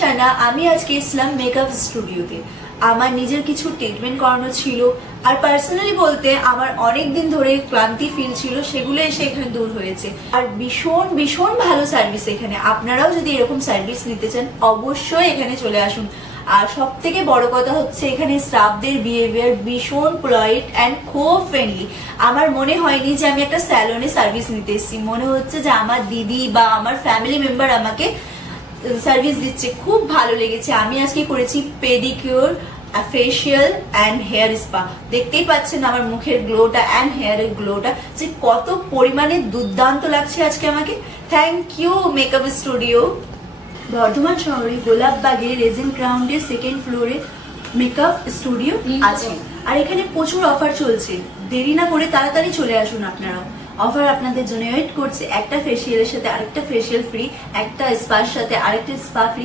সানা, আমি আজকে ইসলাম মেকআপ স্টুডিওতে। আমার নিজের কিছু ট্রিটমেন্ট করানো ছিল, আর পার্সোনালি বলতে আমার অনেক দিন ধরে ক্লান্তি ফিল ছিল, সেগুলো এসে এখানে দূর হয়েছে। আর ভীষণ ভীষণ ভালো সার্ভিস এখানে। আপনারাও যদি এরকম সার্ভিস নিতে চান অবশ্যই এখানে চলে আসুন। আর সব থেকে বড় কথা হচ্ছে এখানে স্টাফদের বিহেভিয়ার ভীষণ পোলাইট অ্যান্ড খুব ফ্রেন্ডলি। আমার মনে হয়নি যে আমি একটা স্যালনে সার্ভিস নিতে এসেছি, মনে হচ্ছে যে আমার দিদি বা আমার ফ্যামিলি মেম্বার আমাকে সার্ভিস দিচ্ছে। খুব ভালো লেগেছে। আমি আজকে করেছি pedicure, facial and hair spa. দেখতেই পাচ্ছেন আমার মুখের গ্লোটা অ্যান্ড হেয়ারের গ্লোটা যে কত পরিমাণে দুর্দান্ত লাগছে আজকে আমাকে। Thank you makeup studio. Bardhaman শহরে গোলাপবাগে রেজেন্ট গ্রাউন্ডের সেকেন্ড ফ্লোরে মেকআপ স্টুডিও আছে। আর এখানে প্রচুর অফার চলছে, দেরি না করে তাড়াতাড়ি চলে আসুন আপনারাও। অফার আপনাদের জন্য ওয়েট করছে। একটা ফেসিয়ালের সাথে আরেকটা ফেসিয়াল ফ্রি, একটা স্পার সাথে আরেকটা স্পা ফ্রি।